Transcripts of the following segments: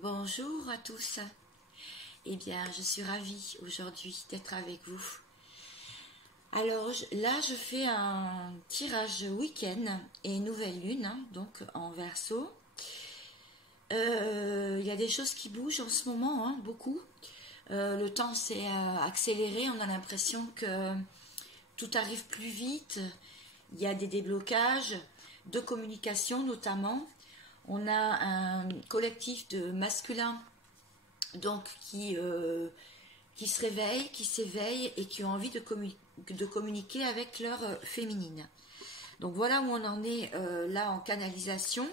Bonjour à tous. Eh bien, je suis ravie aujourd'hui d'être avec vous. Alors là, je fais un tirage week-end et nouvelle lune, donc en verso. Il y a des choses qui bougent en ce moment, beaucoup. Le temps s'est accéléré, on a l'impression que tout arrive plus vite. Il y a des déblocages de communication notamment. On a un collectif de masculins donc qui se réveillent, qui s'éveillent et qui ont envie de communiquer avec leur féminine. Donc voilà où on en est là en canalisation.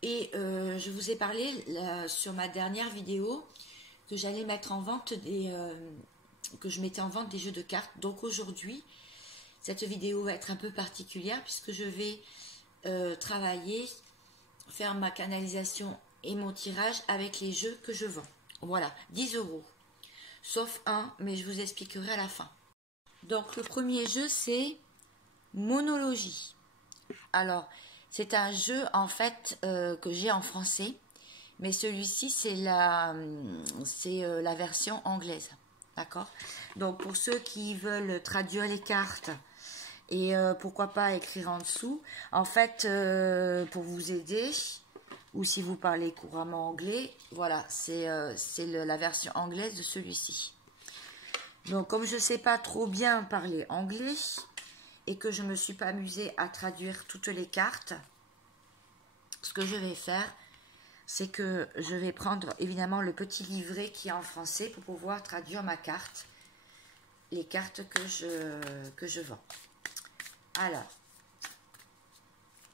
Et je vous ai parlé là, sur ma dernière vidéo que j'allais mettre en vente que je mettais en vente des jeux de cartes. Donc aujourd'hui, cette vidéo va être un peu particulière puisque je vais travailler, faire ma canalisation et mon tirage avec les jeux que je vends. Voilà, 10 €. Sauf un, mais je vous expliquerai à la fin. Donc le premier jeu, c'est Monologie. Alors, c'est un jeu en fait que j'ai en français, mais celui-ci c'est la version anglaise. D'accord? Donc pour ceux qui veulent traduire les cartes et pourquoi pas écrire en dessous, en fait pour vous aider, ou si vous parlez couramment anglais, voilà, c'est la version anglaise de celui-ci. Donc comme je ne sais pas trop bien parler anglais et que je ne me suis pas amusée à traduire toutes les cartes, ce que je vais faire, c'est que je vais prendre évidemment le petit livret qui est en français pour pouvoir traduire ma carte, les cartes que je vends. Alors,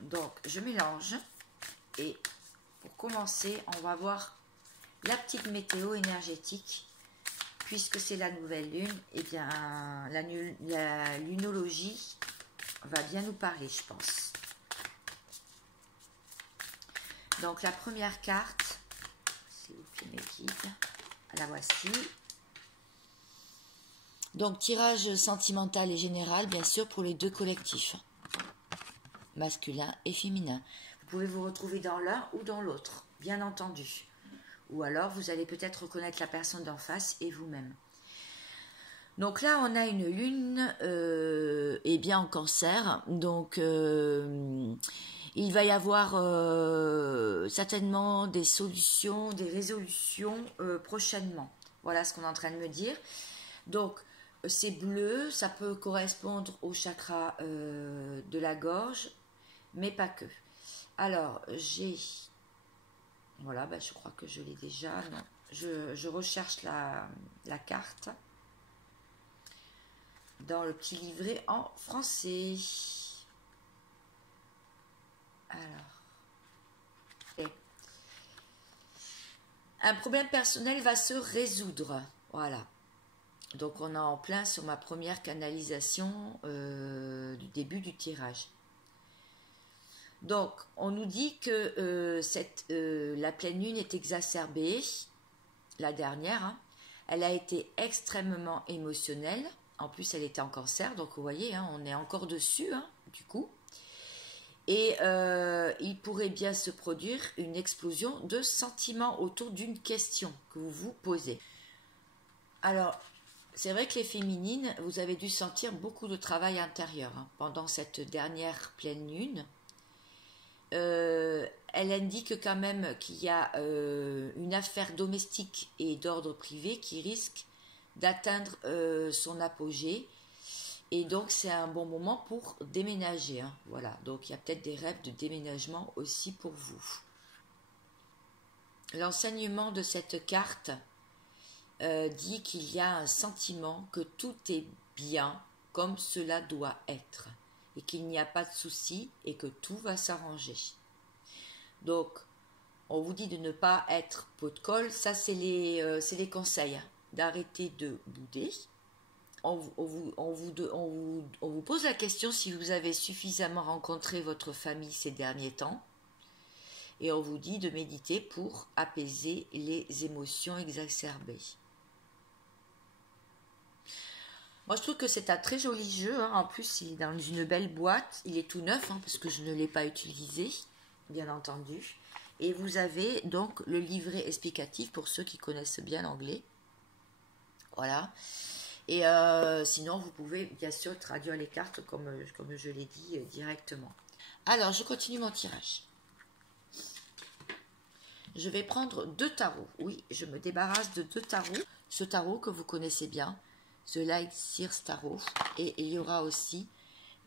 donc je mélange et pour commencer, on va voir la petite météo énergétique. Puisque c'est la nouvelle lune, et bien la lunologie va bien nous parler, je pense. Donc la première carte, s'il vous plaît mes guides, la voici. Donc tirage sentimental et général, bien sûr, pour les deux collectifs, masculin et féminin. Vous pouvez vous retrouver dans l'un ou dans l'autre, bien entendu. Ou alors, vous allez peut-être reconnaître la personne d'en face et vous-même. Donc là, on a une lune bien en cancer. Donc, il va y avoir certainement des solutions, des résolutions prochainement. Voilà ce qu'on est en train de me dire. Donc, c'est bleu, ça peut correspondre au chakra de la gorge, mais pas que. Alors, j'ai... Voilà, je crois que je l'ai déjà. Non, je recherche la carte dans le petit livret en français. Alors, un problème personnel va se résoudre. Voilà. Donc, on est en plein sur ma première canalisation du début du tirage. Donc, on nous dit que la pleine lune est exacerbée, la dernière. Elle a été extrêmement émotionnelle. En plus, elle était en cancer, donc vous voyez, on est encore dessus, du coup. Et il pourrait bien se produire une explosion de sentiments autour d'une question que vous vous posez. Alors, c'est vrai que les féminines, vous avez dû sentir beaucoup de travail intérieur pendant cette dernière pleine lune. Elle indique quand même qu'il y a une affaire domestique et d'ordre privé qui risque d'atteindre son apogée, et donc c'est un bon moment pour déménager. Voilà, donc il y a peut-être des rêves de déménagement aussi pour vous. L'enseignement de cette carte dit qu'il y a un sentiment que tout est bien comme cela doit être, et qu'il n'y a pas de souci et que tout va s'arranger. Donc, on vous dit de ne pas être pot de colle, ça c'est les conseils, d'arrêter de bouder. On vous pose la question si vous avez suffisamment rencontré votre famille ces derniers temps, et on vous dit de méditer pour apaiser les émotions exacerbées. Moi, je trouve que c'est un très joli jeu. En plus, il est dans une belle boîte. Il est tout neuf, parce que je ne l'ai pas utilisé, bien entendu. Et vous avez donc le livret explicatif pour ceux qui connaissent bien l'anglais. Voilà. Et sinon, vous pouvez bien sûr traduire les cartes comme je l'ai dit directement. Alors, je continue mon tirage. Je vais prendre 2 tarots. Oui, je me débarrasse de 2 tarots. Ce tarot que vous connaissez bien, The Light Seers Tarot. Et il y aura aussi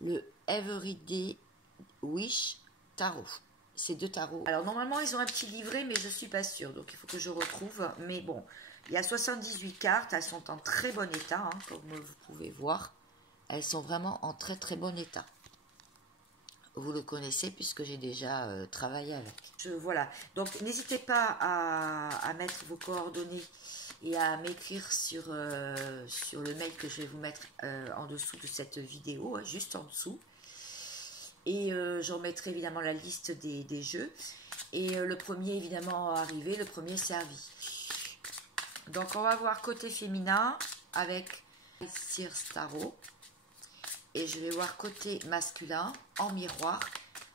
le Everyday Wish Tarot. Ces 2 tarots. Alors, normalement, ils ont un petit livret, mais je ne suis pas sûre. Donc, il faut que je retrouve. Mais bon, il y a 78 cartes. Elles sont en très bon état, hein, comme vous pouvez voir. Elles sont vraiment en très très bon état. Vous le connaissez puisque j'ai déjà travaillé avec. Voilà. Donc, n'hésitez pas à mettre vos coordonnées et à m'écrire sur le mail que je vais vous mettre en dessous de cette vidéo, hein, juste en dessous. Et j'en mettrai évidemment la liste des jeux. Et le premier, évidemment, arrivé, le premier servi. Donc, on va voir côté féminin avec Seers Tarot. Et je vais voir côté masculin en miroir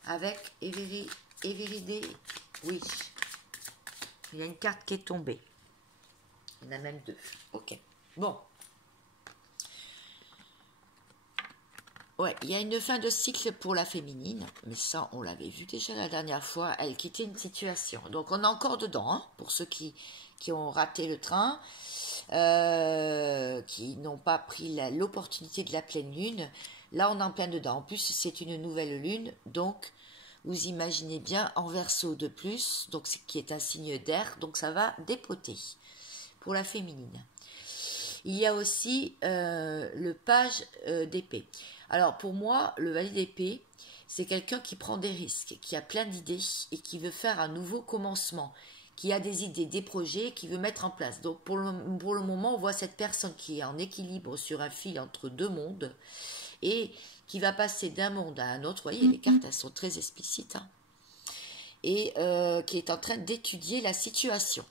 avec Everyday Wish. Il y a une carte qui est tombée. Il y en a même 2. Ok. Bon. Ouais, il y a une fin de cycle pour la féminine. Mais ça, on l'avait vu déjà la dernière fois. Elle quittait une situation. Donc, on est encore dedans, hein, pour ceux qui ont raté le train. Qui n'ont pas pris l'opportunité de la pleine lune. Là, on est en plein dedans. En plus, c'est une nouvelle lune, donc vous imaginez bien en Verseau de plus, donc qui est un signe d'air, donc ça va dépoter pour la féminine. Il y a aussi le page d'épée. Alors pour moi, le valet d'épée, c'est quelqu'un qui prend des risques, qui a plein d'idées et qui veut faire un nouveau commencement, qui a des idées, des projets, qui veut mettre en place. Donc pour le moment, on voit cette personne qui est en équilibre sur un fil entre 2 mondes et qui va passer d'un monde à un autre. Vous voyez, les cartes, elles sont très explicites. Hein, et qui est en train d'étudier la situation.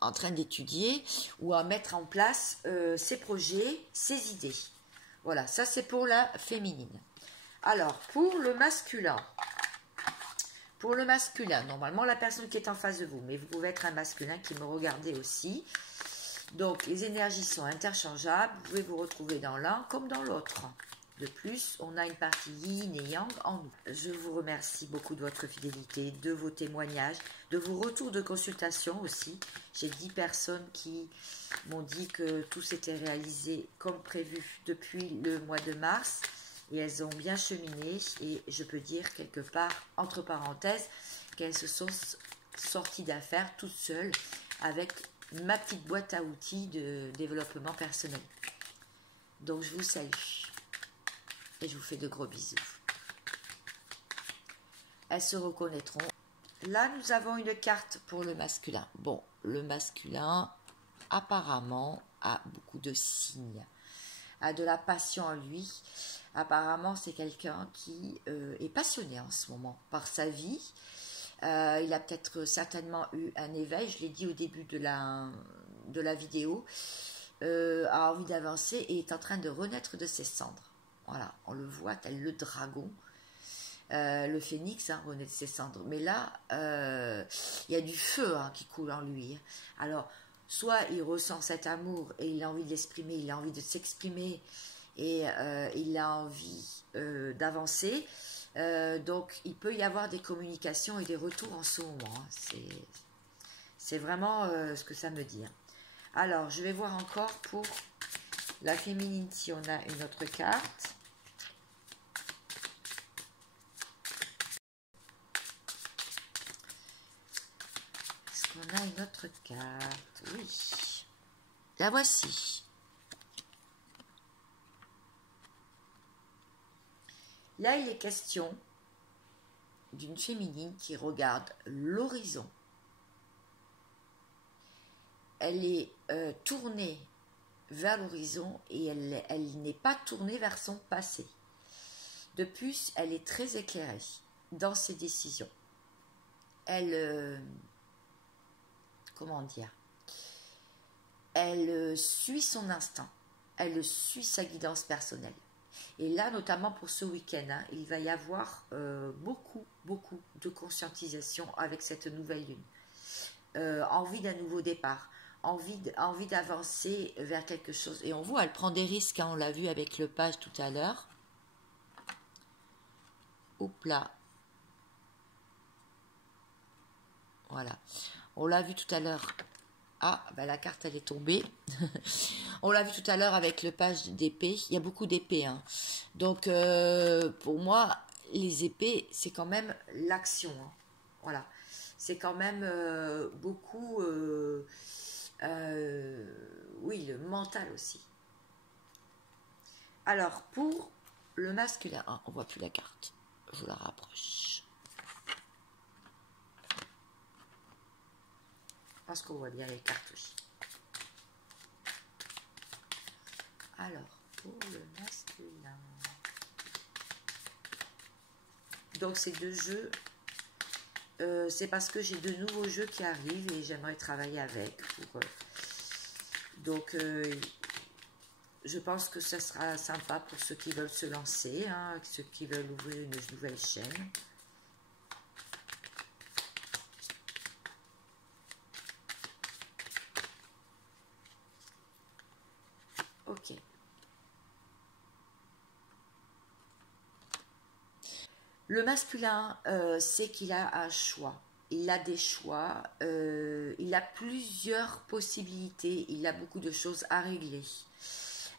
En train d'étudier ou à mettre en place ses projets, ses idées. Voilà, ça c'est pour la féminine. Alors, pour le masculin. Pour le masculin, normalement, la personne qui est en face de vous, mais vous pouvez être un masculin qui me regardez aussi. Donc, les énergies sont interchangeables. Vous pouvez vous retrouver dans l'un comme dans l'autre. De plus, on a une partie yin et yang en nous. Je vous remercie beaucoup de votre fidélité, de vos témoignages, de vos retours de consultation aussi. J'ai 10 personnes qui m'ont dit que tout s'était réalisé comme prévu depuis le mois de mars. Et elles ont bien cheminé et je peux dire quelque part, entre parenthèses, qu'elles se sont sorties d'affaires toutes seules avec ma petite boîte à outils de développement personnel. Donc je vous salue et je vous fais de gros bisous. Elles se reconnaîtront. Là, nous avons une carte pour le masculin. Bon, le masculin, apparemment, a beaucoup de signes, a de la passion en lui. Apparemment, c'est quelqu'un qui est passionné en ce moment par sa vie. Il a peut-être certainement eu un éveil, je l'ai dit au début de la vidéo, a envie d'avancer et est en train de renaître de ses cendres. Voilà, on le voit tel le dragon, le phénix, hein, renaît de ses cendres. Mais là, il y a du feu hein, qui coule en lui. Alors, soit il ressent cet amour et il a envie de l'exprimer, il a envie de s'exprimer, et il a envie d'avancer. Donc, il peut y avoir des communications et des retours en ce moment. Hein. C'est vraiment ce que ça me dit. Hein. Alors, je vais voir encore pour la féminine si on a une autre carte. Est-ce qu'on a une autre carte? Oui. La voici. Là, il est question d'une féminine qui regarde l'horizon. Elle est tournée vers l'horizon et elle n'est pas tournée vers son passé. De plus, elle est très éclairée dans ses décisions. Elle, comment dire, elle suit son instinct, elle suit sa guidance personnelle. Et là, notamment pour ce week-end, hein, il va y avoir beaucoup de conscientisation avec cette nouvelle lune. Envie d'un nouveau départ, envie d'avancer vers quelque chose. Et on voit, elle prend des risques, hein, on l'a vu avec le page tout à l'heure. Hop là. Voilà. On l'a vu tout à l'heure. Ah, ben la carte, elle est tombée. On l'a vu tout à l'heure avec le page d'épée. Il y a beaucoup d'épées. Hein. Donc, pour moi, les épées, c'est quand même l'action. Hein. Voilà. C'est quand même beaucoup... oui, le mental aussi. Alors, pour le masculin... Ah, on ne voit plus la carte. Je vous la rapproche. Parce qu'on voit bien les cartes aussi. Alors, pour le masculin. Donc, ces deux jeux, c'est parce que j'ai de nouveaux jeux qui arrivent et j'aimerais travailler avec. Donc, je pense que ça sera sympa pour ceux qui veulent se lancer, hein, ceux qui veulent ouvrir une nouvelle chaîne. Ok. Le masculin, c'est qu'il a un choix. Il a des choix, il a plusieurs possibilités, il a beaucoup de choses à régler.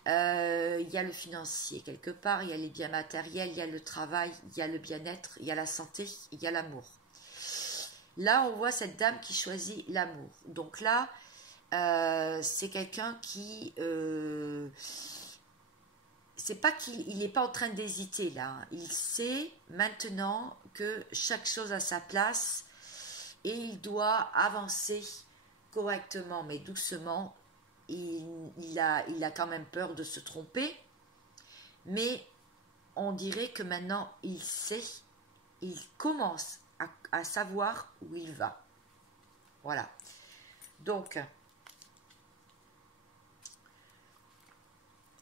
Il y a le financier quelque part, il y a les biens matériels, il y a le travail, il y a le bien-être, il y a la santé, il y a l'amour. Là, on voit cette dame qui choisit l'amour. Donc là, c'est quelqu'un qui... c'est pas qu'il n'est pas en train d'hésiter là. Hein. Il sait maintenant que chaque chose a sa place et il doit avancer correctement, mais doucement. Il a quand même peur de se tromper, mais on dirait que maintenant il sait, il commence à savoir où il va. Voilà. Donc,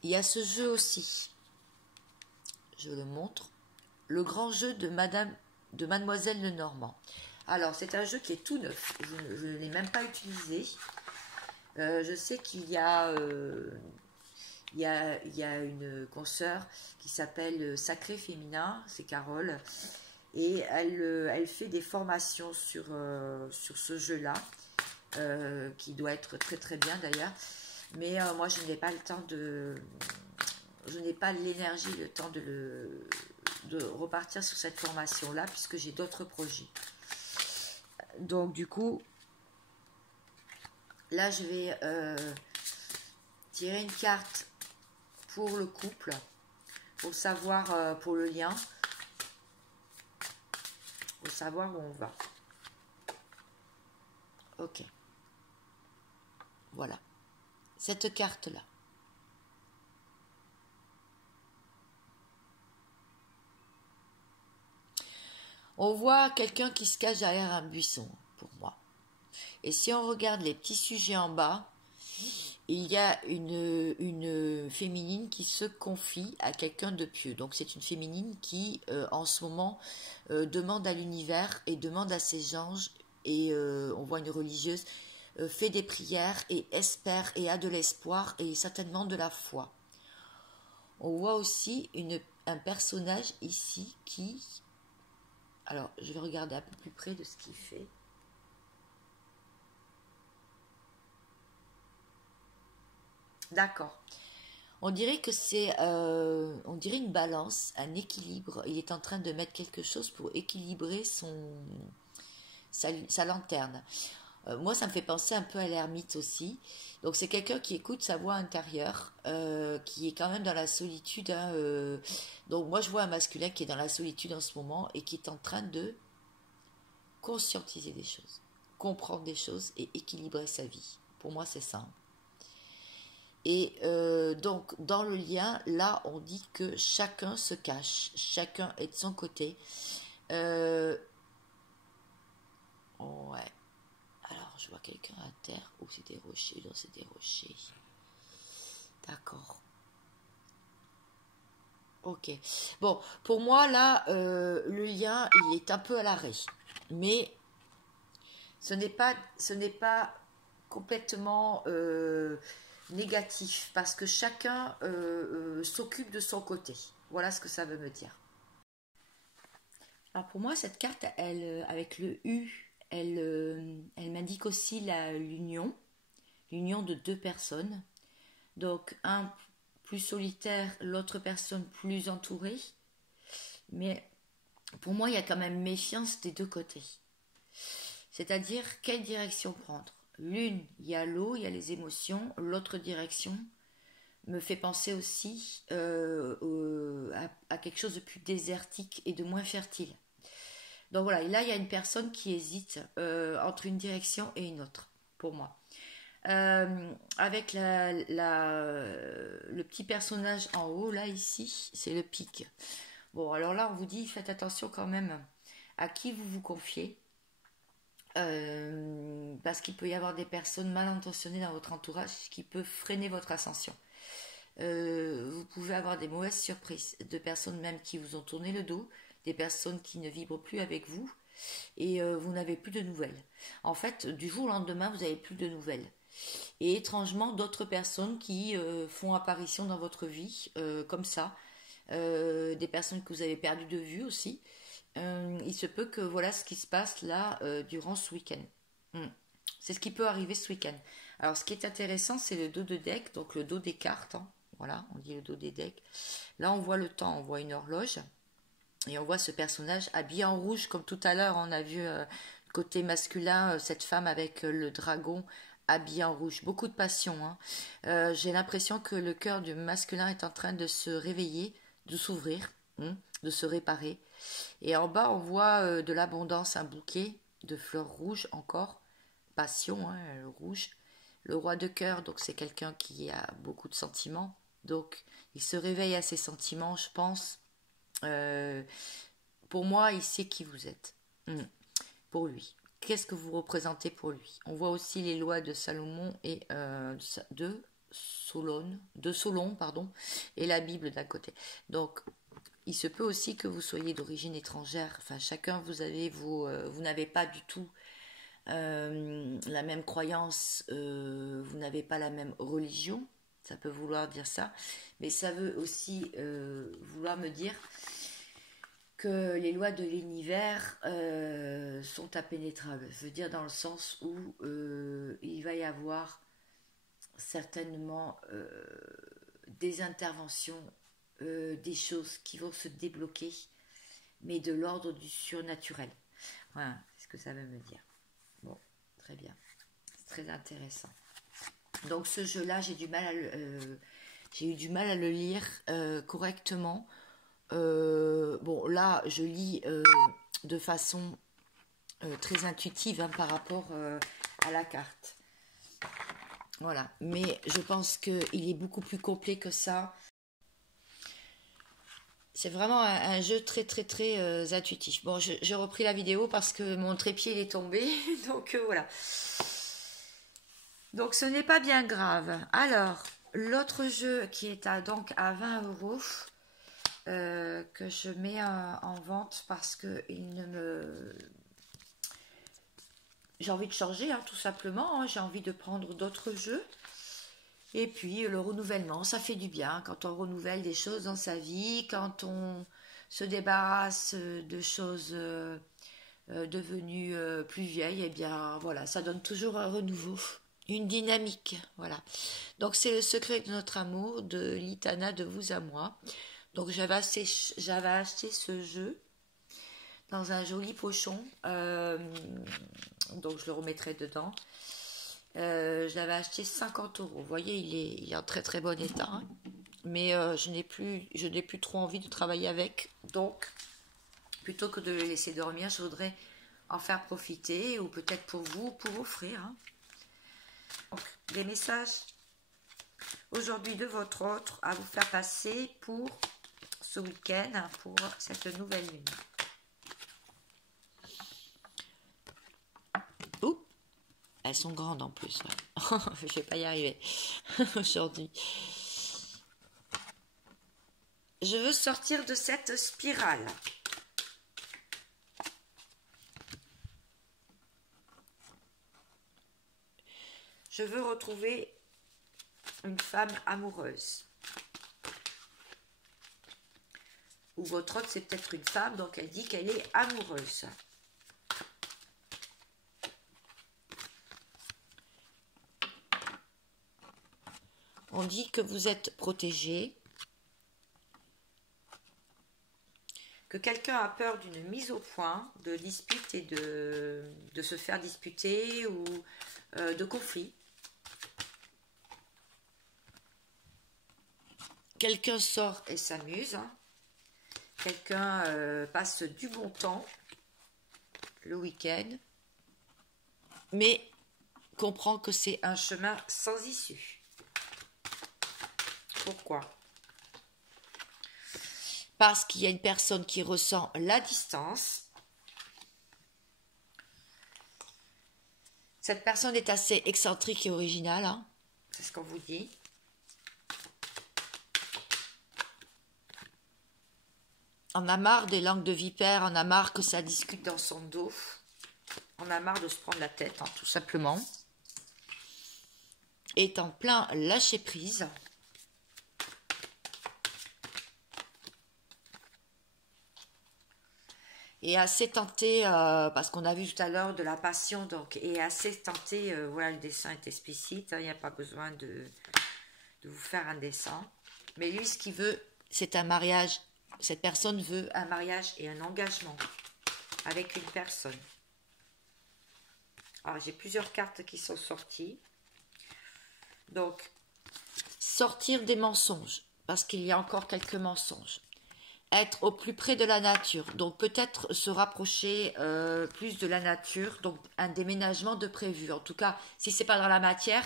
il y a ce jeu aussi. Je le montre. Le grand jeu de Mademoiselle Lenormand. Alors, c'est un jeu qui est tout neuf. Je ne l'ai même pas utilisé. Je sais qu'il y a, il y a une consoeur qui s'appelle Sacré Féminin, c'est Carole. Et elle fait des formations sur ce jeu-là, qui doit être très très bien d'ailleurs. Mais moi, je n'ai pas le temps de... Je n'ai pas l'énergie, le temps de repartir sur cette formation-là, puisque j'ai d'autres projets. Donc, du coup, là, je vais tirer une carte pour le couple, pour savoir, pour le lien, pour savoir où on va. Ok. Voilà. Cette carte-là. On voit quelqu'un qui se cache derrière un buisson, pour moi. Et si on regarde les petits sujets en bas, il y a une féminine qui se confie à quelqu'un de pieux. Donc c'est une féminine qui, en ce moment, demande à l'univers et demande à ses anges, et on voit une religieuse, fait des prières et espère et a de l'espoir et certainement de la foi. On voit aussi un personnage ici qui... Alors, je vais regarder un peu plus près de ce qu'il fait. D'accord. On dirait que c'est, on dirait une balance, un équilibre. Il est en train de mettre quelque chose pour équilibrer sa lanterne. Moi, ça me fait penser un peu à l'ermite aussi. Donc, c'est quelqu'un qui écoute sa voix intérieure, qui est quand même dans la solitude. Hein, donc, moi, je vois un masculin qui est dans la solitude en ce moment et qui est en train de conscientiser des choses, comprendre des choses et équilibrer sa vie. Pour moi, c'est ça. Et donc, dans le lien, là, on dit que chacun se cache, chacun est de son côté. Ouais. Alors, je vois quelqu'un à terre. Oh, c'est des rochers. Non, c'est des rochers. D'accord. Ok. Bon, pour moi, là, le lien, il est un peu à l'arrêt. Mais ce n'est pas complètement négatif, parce que chacun s'occupe de son côté. Voilà ce que ça veut me dire. Alors pour moi, cette carte, elle, avec le U, elle m'indique aussi l'union de deux personnes. Donc un plus solitaire, l'autre personne plus entourée. Mais pour moi, il y a quand même méfiance des deux côtés. C'est-à-dire, quelle direction prendre? L'une, il y a l'eau, il y a les émotions. L'autre direction me fait penser aussi à quelque chose de plus désertique et de moins fertile. Donc voilà, et là, il y a une personne qui hésite entre une direction et une autre, pour moi. Avec le petit personnage en haut, là, ici, c'est le pic. Bon, alors là, on vous dit, faites attention quand même à qui vous vous confiez. Parce qu'il peut y avoir des personnes mal intentionnées dans votre entourage qui peuvent freiner votre ascension. Vous pouvez avoir des mauvaises surprises, de personnes même qui vous ont tourné le dos, des personnes qui ne vibrent plus avec vous, et vous n'avez plus de nouvelles. En fait, du jour au lendemain, vous n'avez plus de nouvelles. Et étrangement, d'autres personnes qui font apparition dans votre vie, comme ça, des personnes que vous avez perdues de vue aussi. Il se peut que voilà ce qui se passe là durant ce week-end. C'est ce qui peut arriver ce week-end. Alors, ce qui est intéressant, c'est le dos de deck, donc le dos des cartes. Hein. Voilà, on dit le dos des decks. Là, on voit le temps, on voit une horloge. Et on voit ce personnage habillé en rouge, comme tout à l'heure, on a vu côté masculin, cette femme avec le dragon habillée en rouge. Beaucoup de passion. Hein. J'ai l'impression que le cœur du masculin est en train de se réveiller, de s'ouvrir, de se réparer. Et en bas, on voit de l'abondance, un bouquet de fleurs rouges encore. Passion, hein, le rouge. Le roi de cœur, donc c'est quelqu'un qui a beaucoup de sentiments. Donc, il se réveille à ses sentiments, je pense. Pour moi, il sait qui vous êtes. Pour lui. Qu'est-ce que vous représentez pour lui? On voit aussi les lois de Salomon et de Solon, pardon, et la Bible d'un côté. Donc, il se peut aussi que vous soyez d'origine étrangère. Enfin, chacun, vous n'avez pas du tout la même croyance, vous n'avez pas la même religion. Ça peut vouloir dire ça, mais ça veut aussi vouloir me dire que les lois de l'univers sont impénétrables. Je veux dire dans le sens où il va y avoir certainement des interventions, des choses qui vont se débloquer, mais de l'ordre du surnaturel. Voilà, c'est ce que ça veut me dire. Bon, très bien. C'est très intéressant. Donc ce jeu-là, j'ai eu du mal à le lire correctement. Bon, là, je lis de façon très intuitive hein, par rapport à la carte. Voilà, mais je pense qu'il est beaucoup plus complet que ça. C'est vraiment un jeu très très très intuitif. Bon, j'ai repris la vidéo parce que mon trépied il est tombé, donc voilà. Donc ce n'est pas bien grave. Alors, l'autre jeu qui est donc à 20 €, que je mets en vente parce que j'ai envie de changer, hein, tout simplement. Hein. J'ai envie de prendre d'autres jeux. Et puis le renouvellement, ça fait du bien quand on renouvelle des choses dans sa vie, quand on se débarrasse de choses devenues plus vieilles, et bien voilà, ça donne toujours un renouveau, une dynamique, voilà. Donc c'est le secret de notre amour de Litana de vous à moi. Donc j'avais acheté ce jeu dans un joli pochon, donc je le remettrai dedans. Je l'avais acheté 50 €. Vous voyez, il est en très très bon état. Hein. Mais je n'ai plus trop envie de travailler avec. Donc, plutôt que de le laisser dormir, je voudrais en faire profiter. Ou peut-être pour vous, pour offrir. Hein. Donc, des messages aujourd'hui de votre autre à vous faire passer pour ce week-end, pour cette nouvelle lune. Elles sont grandes en plus. Ouais. Je vais pas y arriver aujourd'hui. je veux sortir de cette spirale. Je veux retrouver une femme amoureuse. Ou votre autre, c'est peut-être une femme, donc elle dit qu'elle est amoureuse. On dit que vous êtes protégé, que quelqu'un a peur d'une mise au point, de dispute et de se faire disputer ou de conflit. Quelqu'un sort et s'amuse. Quelqu'un passe du bon temps le week-end, mais comprend que c'est un chemin sans issue. Pourquoi? Parce qu'il y a une personne qui ressent la distance. Cette personne est assez excentrique et originale, hein, c'est ce qu'on vous dit. On a marre des langues de vipère, on a marre que ça discute dans son dos. On a marre de se prendre la tête, hein, tout simplement. Est en plein lâcher prise. Et assez tenté, parce qu'on a vu tout à l'heure de la passion, donc, et assez tenté, voilà, le dessin est explicite, hein, il n'y a pas besoin de vous faire un dessin. Mais lui, ce qu'il veut, c'est un mariage. Cette personne veut un mariage et un engagement avec une personne. Alors, j'ai plusieurs cartes qui sont sorties. Donc, sortir des mensonges, parce qu'il y a encore quelques mensonges. Être au plus près de la nature, donc peut-être se rapprocher plus de la nature, donc un déménagement de prévu. En tout cas, si ce n'est pas dans la matière,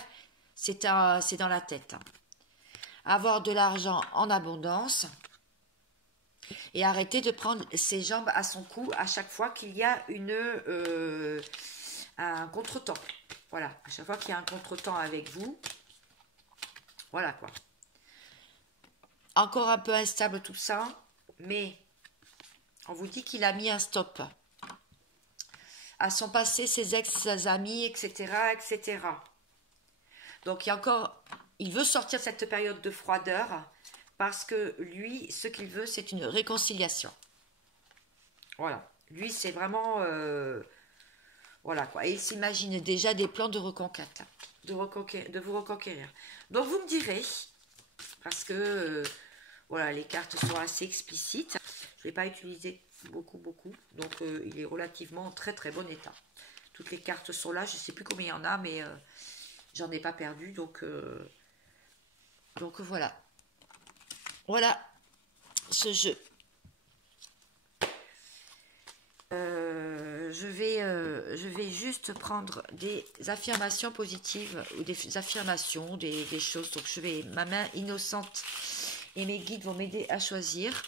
c'est dans la tête. Avoir de l'argent en abondance. Et arrêter de prendre ses jambes à son cou à chaque fois qu'il y a un contretemps. Voilà, à chaque fois qu'il y a un contretemps avec vous. Voilà quoi. Encore un peu instable tout ça, mais on vous dit qu'il a mis un stop à son passé, ses ex, ses amis, etc., etc. Donc il veut sortir de cette période de froideur. Parce que lui, ce qu'il veut, c'est une réconciliation. Voilà. Lui, c'est vraiment... voilà quoi. Et il s'imagine déjà des plans de reconquête. De vous reconquérir. Donc, vous me direz, parce que, voilà, les cartes sont assez explicites. Je ne vais pas utiliser beaucoup. Donc, il est relativement en très bon état. Toutes les cartes sont là. Je ne sais plus combien il y en a, mais j'en ai pas perdu. Donc voilà. Voilà ce jeu. Je vais juste prendre des affirmations positives ou des affirmations, des choses. Donc ma main innocente et mes guides vont m'aider à choisir.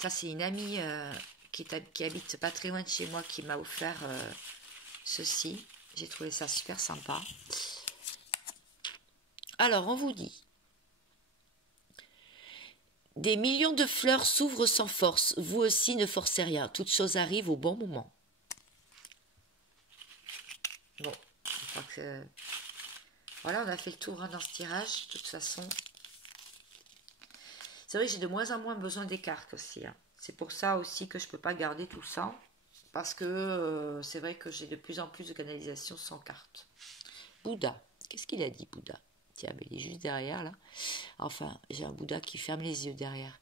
Ça c'est une amie qui habite pas très loin de chez moi qui m'a offert ceci. J'ai trouvé ça super sympa. Alors, on vous dit, des millions de fleurs s'ouvrent sans force, vous aussi ne forcez rien, toute chose arrive au bon moment. Bon, je crois que... Voilà, on a fait le tour dans ce tirage, de toute façon. C'est vrai que j'ai de moins en moins besoin des cartes aussi. Hein. C'est pour ça aussi que je ne peux pas garder tout ça, parce que c'est vrai que j'ai de plus en plus de canalisations sans cartes. Bouddha, qu'est-ce qu'il a dit, Bouddha? Tiens, mais il est juste derrière, là. Enfin, j'ai un Bouddha qui ferme les yeux derrière.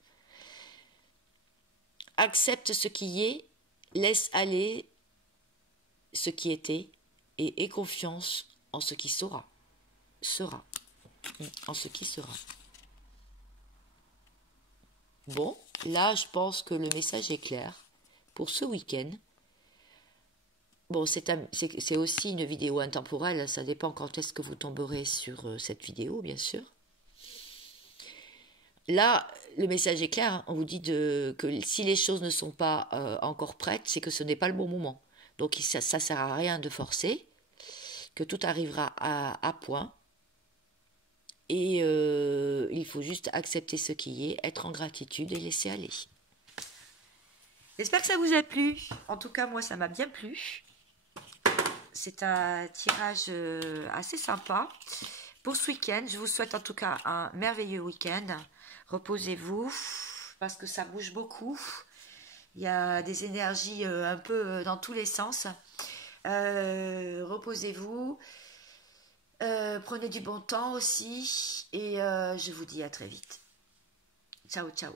Accepte ce qui est, laisse aller ce qui était, et aie confiance en ce qui sera. En ce qui sera. Bon, là, je pense que le message est clair. Pour ce week-end, bon, c'est aussi une vidéo intemporelle, ça dépend quand est-ce que vous tomberez sur cette vidéo, bien sûr. Là, le message est clair, hein. On vous dit que si les choses ne sont pas encore prêtes, c'est que ce n'est pas le bon moment. Donc ça ne sert à rien de forcer, que tout arrivera à point. Et il faut juste accepter ce qui est, être en gratitude et laisser aller. J'espère que ça vous a plu. En tout cas, moi, ça m'a bien plu. C'est un tirage assez sympa. Pour ce week-end, je vous souhaite en tout cas un merveilleux week-end. Reposez-vous, parce que ça bouge beaucoup. Il y a des énergies un peu dans tous les sens. Reposez-vous. Prenez du bon temps aussi. Et je vous dis à très vite. Ciao, ciao.